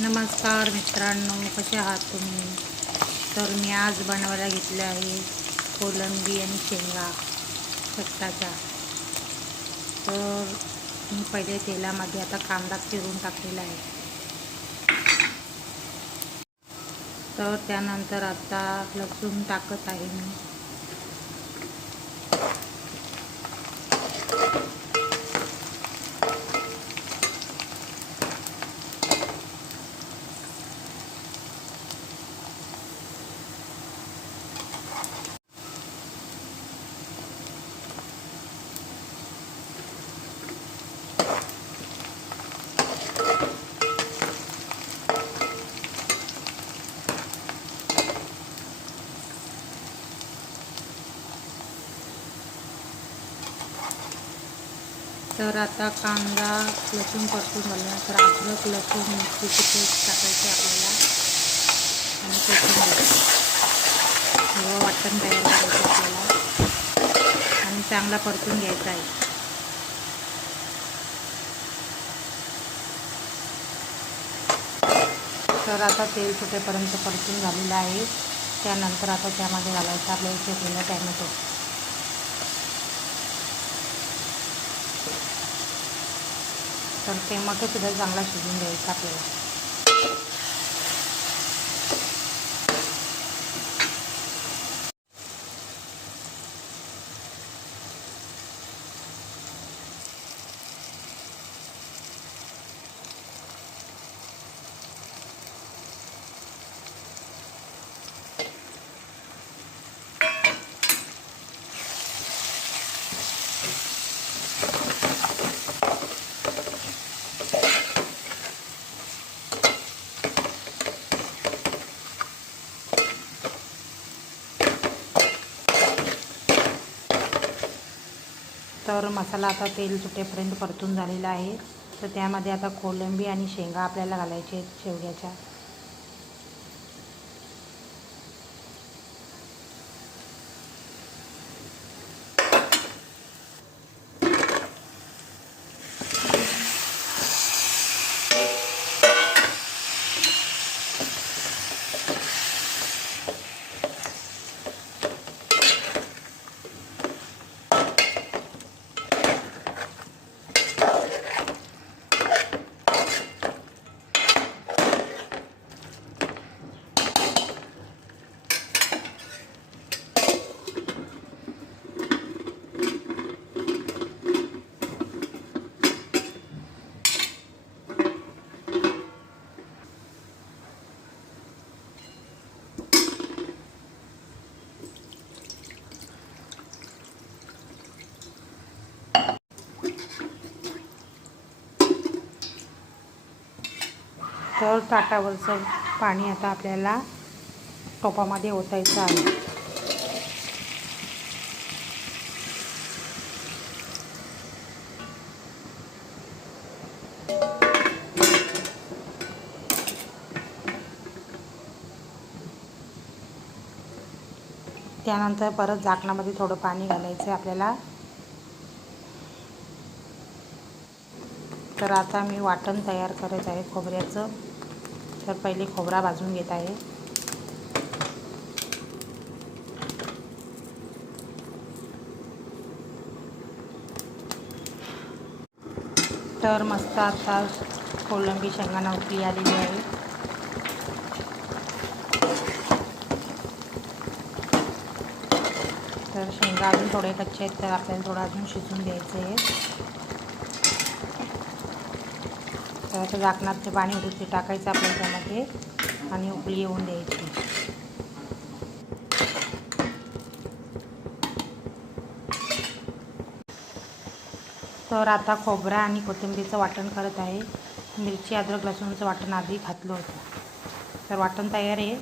नमस्कार मित्रांनो, कसे आहात तुम्ही? तर मी आज बनवायला घेतले आहे कोलंबी आणि शेंगा शेकटाच्या. तर मी पहिले तेलामध्ये आता कांदा चिरून टाकलेला आहे. तर त्यानंतर आता लसूण टाकत आहे मी. तर आता कांदा लसूण परतून झाल्यानंतर अद्रक लसूण मिरचीची पेस्ट टाकायची आपल्याला आणि कोथिंबीर सगळं वाटण तयार करायचं आपल्याला आणि चांगला परतून घ्यायचा आहे. तर आता तेल सुटेपर्यंत परतून झालेलं आहे. त्यानंतर आता त्यामध्ये घालायचं आपल्याला शेकलेला टॅमॅटो. तर टॅमॅटोसुद्धा चांगला शिजून घ्यायचा आपल्याला. तर मसाला आता तेल सुटेपर्यंत परतून झालेला आहे. तर त्यामध्ये आता कोलंबी आणि शेंगा आपल्याला घालायचे आहेत शेवग्याच्या. तर ताटावरचं पाणी आता आपल्याला टोपामध्ये ओतायचं आहे. त्यानंतर परत झाकणामध्ये थोडं पाणी घालायचं आहे आपल्याला. तर आता मी वाटण तयार करत आहे खोबऱ्याचं. तर पहिले खोबरा भाजून घेत आहे. तर मस्त आता कोलंबी शेंगांना उकळी आलेली आहे. तर शेंगा अजून थोडे कच्चे आहेत, तर आपल्याला थोडं अजून शिजून द्यायचं आहे. तर आता झाकणात ते पाणी होतं ते टाकायचं आपल्याला त्यामध्ये आणि उकळी येऊन द्यायची. तर आता खोबरा आणि कोथिंबीरचं वाटण करत आहे. मिरची अद्रक लसूणचं वाटण आधी घातलं होतं. तर वाटण तयार आहे.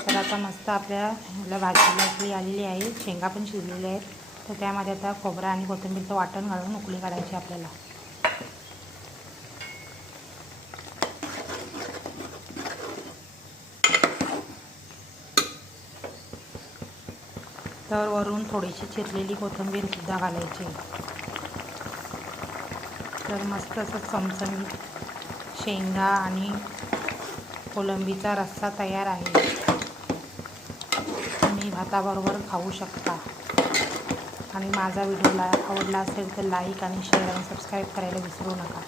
तर आता मस्त आपल्या भाजीला उकळी आलेली आहे. शेंगा पण शिजलेल्या आहेत. तर त्यामध्ये आता खोबरा आणि कोथिंबीरचं वाटण घालून उकळी काढायची आपल्याला. तर वरून थोडीशी चिरलेली कोथिंबीरसुद्धा घालायची. तर मस्त असं चमचमीत शेंगा आणि कोलंबीचा रस्सा तयार आहे. तुम्ही भाताबरोबर खाऊ शकता. आणि माझा व्हिडिओ आवडला असेल तर लाईक आणि शेअर आणि सबस्क्राईब करायला विसरू नका.